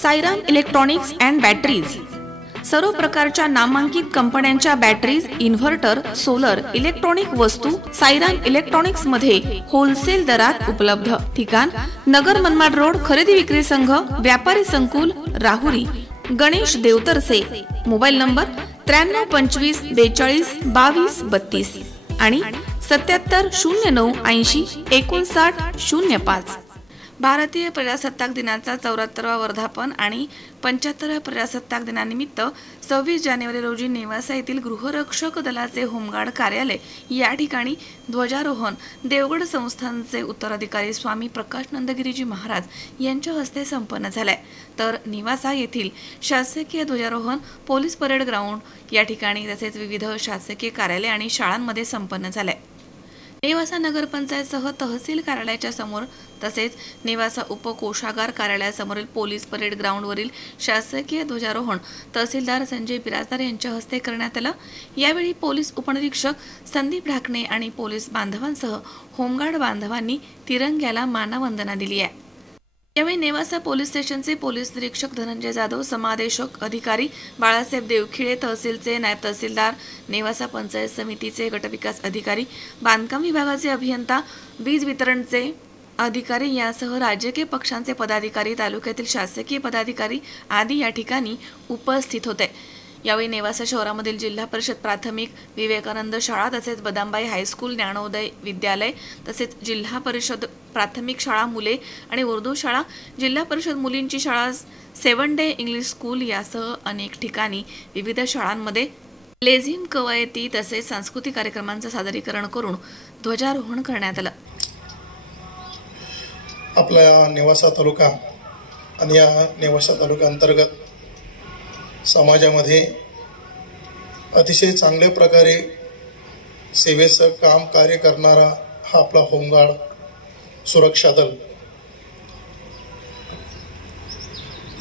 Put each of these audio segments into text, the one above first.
Sairam electronics and batteries सर्व प्रकारच्या नामांकित कंपन्यांच्या बॅटरीज, इन्व्हर्टर, सोलर, इलेक्ट्रॉनिक वस्तू साईराम इलेक्ट्रॉनिक्स मध्ये होलसेल दरात उपलब्ध। ठिकाण नगर मनमाड रोड, खरेदी विक्री संघ, व्यापारी संकुल, राहुरी। गणेश देवतरसे। मोबाईल नंबर 93 25 42 22 32 आणि 77 09 80 59 05। भारतीय प्रजासत्ताक दिनाचा 74वा वर्धापन आणि 75व्या प्रजासत्ताक दिनानिमित्त 26 जानेवारी रोजी नेवासा येथील गृहरक्षक दलाचे होमगार्ड कार्यालय या ठिकाणी ध्वजारोहण देवगड संस्थानचे उत्तराधिकारी स्वामी प्रकाश नंदगिरीजी महाराज यांच्या हस्ते संपन्न झाले। तर नेवासा येथील शासकीय ध्वजारोहण पोलीस परेड ग्राउंड या ठिकाणी तसेच विविध शासकीय कार्यालय आणि शाळांमध्ये संपन्न झाले। नेवासा नगरपंचायतसह तहसील कार्यालयाच्या समोर तसेच नेवासा उपकोषागार कार्यालयासमोरील पोलीस परेड ग्राउंडवरील शासकीय ध्वजारोहण तहसीलदार संजय बिराजदार यांच्या हस्ते करण्यात आले। यावेळी पोलीस उपनिरीक्षक संदीप ढाकणे आणि पोलीस बांधवांसह होमगार्ड बांधवांनी तिरंग्याला मानवंदना दिली आहे। यावेळी नेवासा पोलीस स्टेशनचे पोलीस निरीक्षक धनंजय जाधव, समादेशक अधिकारी बाळासाहेब देवखिळे, तहसीलचे नायब तहसीलदार, नेवासा पंचायत समितीचे गटविकास अधिकारी, बांधकाम विभागाचे अभियंता, वीज वितरणचे अधिकारी यासह राजकीय पक्षांचे पदाधिकारी, तालुक्यातील शासकीय पदाधिकारी आदी या ठिकाणी उपस्थित होते। यावेळी नेवासा शहरामधील जिल्हा परिषद प्राथमिक, विवेकानंद शाळा तसेच बदामबाई हायस्कूल, ज्ञानोदय विद्यालय तसेच जिल्हा परिषद प्राथमिक शाळा मुले आणि उर्दू शाळा, जिल्हा परिषद मुलींची शाळा, 7 डे इंग्लिश स्कूल यासह अनेक ठिकाणी विविध शाळांमध्ये लेझिम कवायती तसेच सांस्कृतिक कार्यक्रमांचं सादरीकरण करून ध्वजारोहण करण्यात आलं। आपला नेवासा तालुका आणि या नेवासा तालुका अंतर्गत समाजामध्ये अतिशय चांगल्या प्रकारे सेवेचं काम कार्य करणारा हा आपला होमगार्ड सुरक्षा दल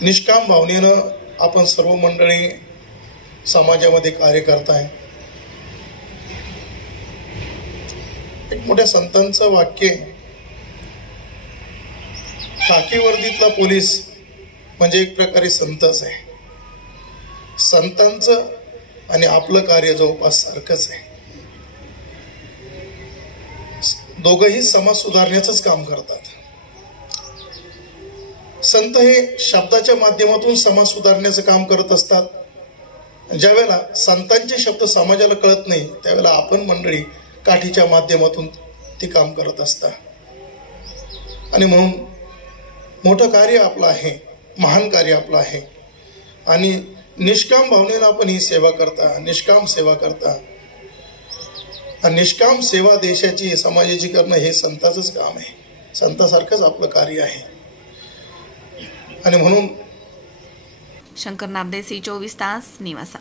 निष्काम भावनेनं आपण सर्व मंडळी समाजामध्ये कार्य करताय। एक मोठ्या संतांचं वाक्य, खाकी वर्दीतला पोलीस म्हणजे एक प्रकारे संतच आहे। संतांचं आणि आपलं कार्य जवळपास सारखंच आहे। दोघंही समाज सुधारण्याचंच काम करतात। संत हे शब्दाच्या माध्यमातून समाज सुधारण्याचं काम करत असतात। ज्यावेळेला संतांचे शब्द समाजाला कळत नाही त्यावेळेला आपण मंडळी काठीच्या माध्यमातून ते काम करत असतात। आणि म्हणून मोठं कार्य आपलं आहे, महान कार्य आपलं आहे आणि निष्काम भावनेनं आपण ही सेवा करता, निष्काम सेवा करता। आणि निष्काम सेवा देशाची समाजाची करणं हे संताचंच काम आहे, संतासारखंच आपलं कार्य आहे। आणि म्हणून शंकर नामदेव, C24 तास, नेवासा।